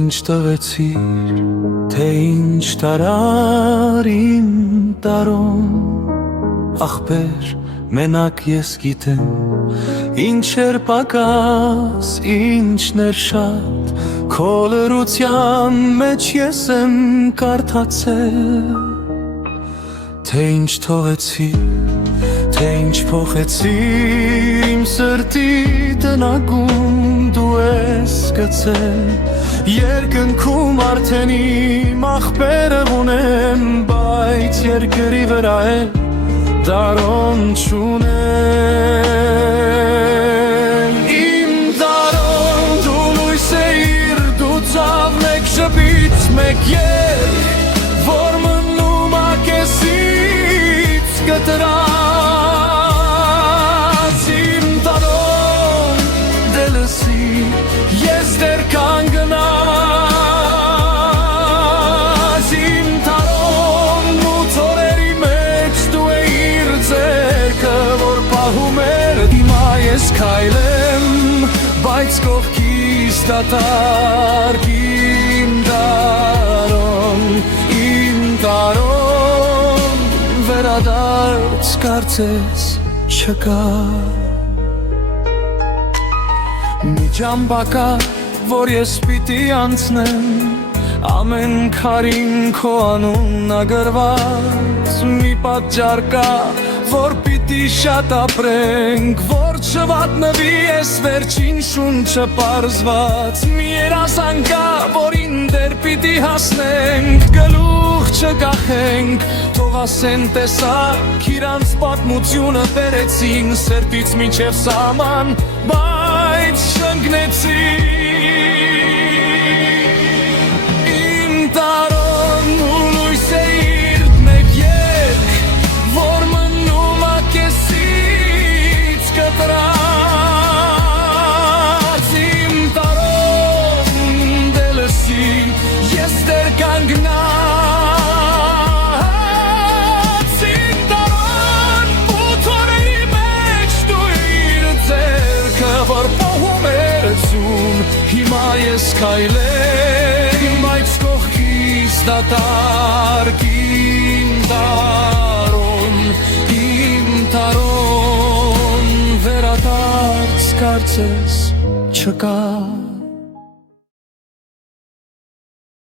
ինչ տվեցիր, թե ինչ տարար իմ տարոն, ախպեր մենակ ես գիտեմ, ինչ էր պակաս, ինչն էր շատ, քո լռության մեջ ես եմ կարդացել, թե ինչ թողեցիր, թե ինչ փոխեցիր իմ սրտի տնագում դու ես գցել, երկնքում արդեն իմ ախպերը ունեմ, բայց երկրի վրա էլ դարոն չունեմ, իմ դարոն դու լույս էիր, դու ցավ մեկ շփից մեկ երկ, որ մնում ա քեզից կտրած, իմ դարոն դե լսի, ես դեռ կանգնած, իմ դարոն մութ օրերի մեջ դու էիր ձեռքը, որ պահում էր, հիմա ես քայլեմ, բայց կողքիս դատարկ, իմ դարոն, վերադարձ կարծես չկա, մի ճամբակա, որ ես պիտի անցնեմ, ամեն քարին քո անունն ա գրված, մի պատճառ կա, որ պիտի շատ ապրենք, որ չվատնվի ես վերջին շունչը պարզված, մի երազանք կա, որին դեռ պիտի հասնենք, գլուխ չկախենք, թող ասեն տեսակ, իրանց պատմությունը բերեցին սրտից մինչև սահման, բայց շնգնեցին, իմ տարոն ու լույս էիր մեկ երկ, որ մնում ա քեզից կտրած, իմ տարոն դե լսի, ես դեռ կանգնած, իմ տարոն մութ օրերի մեջ դու էիր ձեռքը, որ պահում էր ձուն, հիմա ես քայլեմ, բայց կողքիս դատարկ, իմ տարոն, վերադարձ կարծես չկա.